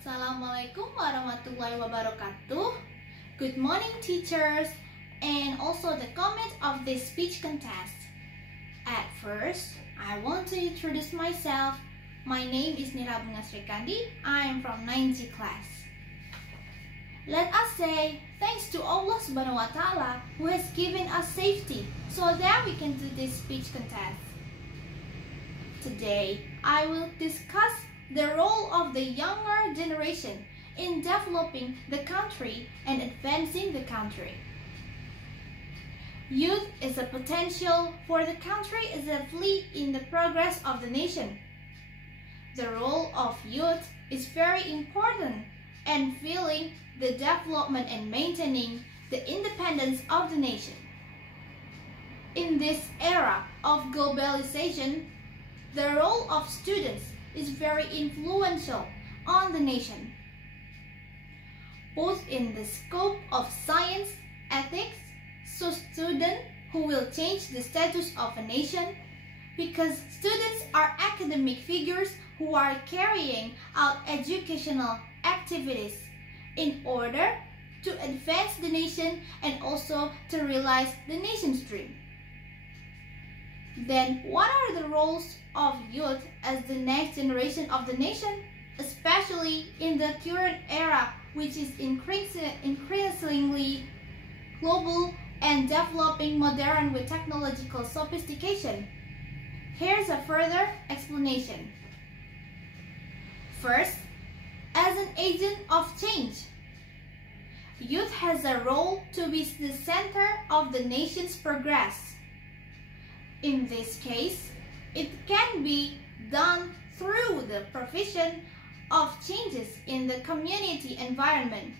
Assalamuallaikum warahmatullahi wabarakatuh. Good morning, teachers, and also the comment of this speech contest. At first, I want to introduce myself. My name is Bunga Srikandhi. I am from 9G class. Let us say thanks to Allah SWT who has given us safety so that we can do this speech contest. Today, I will discuss the role of the younger generation in developing the country and advancing the country. Youth is a potential for the country as a fleet in the progress of the nation. The role of youth is very important in fueling the development and maintaining the independence of the nation. In this era of globalization, the role of students is very influential on the nation, both in the scope of science, ethics, so students who will change the status of a nation, because students are academic figures who are carrying out educational activities in order to advance the nation and also to realize the nation's dream. Then what are the roles of youth as the next generation of the nation, especially in the current era, which is increasingly global and developing modern with technological sophistication? Here's a further explanation. First, as an agent of change, youth has a role to be the center of the nation's progress. In this case, it can be done through the provision of changes in the community environment,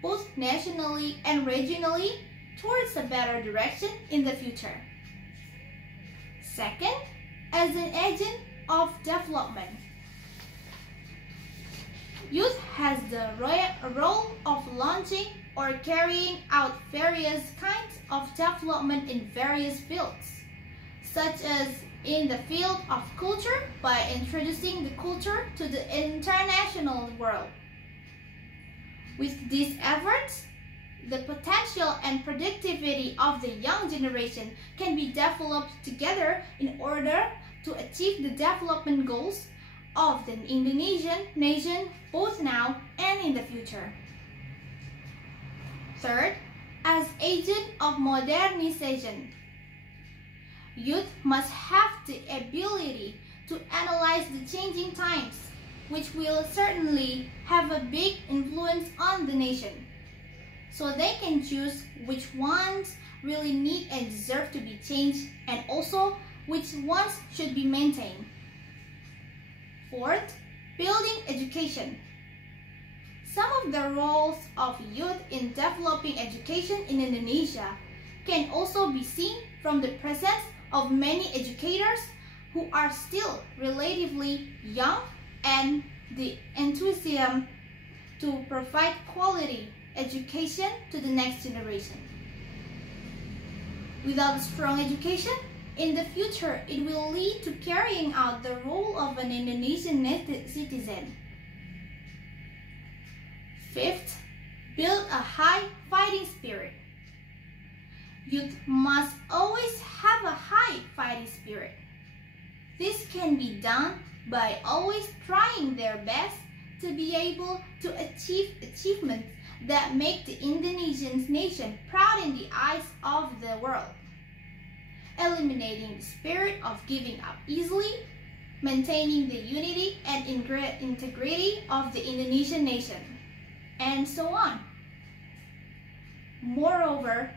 both nationally and regionally, towards a better direction in the future. Second, as an agent of development, youth has the role of launching or carrying out various kinds of development in various fields, such as in the field of culture by introducing the culture to the international world. With these efforts, the potential and productivity of the young generation can be developed together in order to achieve the development goals of the Indonesian nation both now and in the future. Third, as agent of modernization, youth must have the ability to analyze the changing times, which will certainly have a big influence on the nation, so they can choose which ones really need and deserve to be changed and also which ones should be maintained. Fourth, building education. Some of the roles of youth in developing education in Indonesia can also be seen from the presence of many educators who are still relatively young and the enthusiasm to provide quality education to the next generation. Without strong education, in the future it will lead to carrying out the role of an Indonesian citizen. Fifth, build a high fighting spirit. Youth must always have a high fighting spirit. This can be done by always trying their best to be able to achieve achievements that make the Indonesian nation proud in the eyes of the world, eliminating the spirit of giving up easily, maintaining the unity and integrity of the Indonesian nation, and so on. Moreover,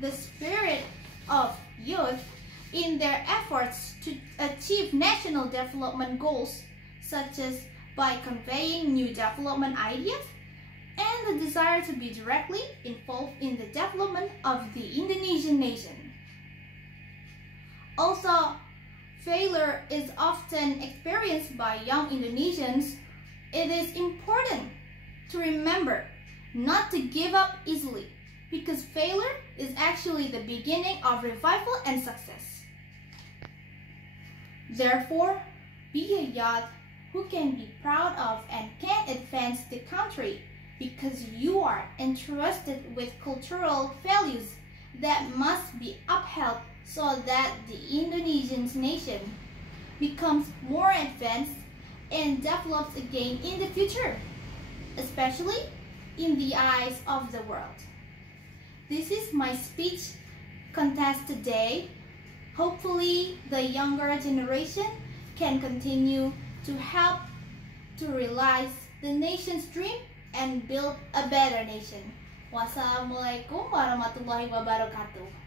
the spirit of youth in their efforts to achieve national development goals, such as by conveying new development ideas and the desire to be directly involved in the development of the Indonesian nation. Also, failure is often experienced by young Indonesians. It is important to remember not to give up easily, because failure is actually the beginning of revival and success. Therefore, be a youth who can be proud of and can advance advance the country because you are entrusted with cultural values that must be upheld so that the Indonesian nation becomes more advanced and develops again in the future, especially in the eyes of the world. This is my speech contest today. Hopefully, the younger generation can continue to help to realize the nation's dream and build a better nation. Wassalamualaikum warahmatullahi wabarakatuh.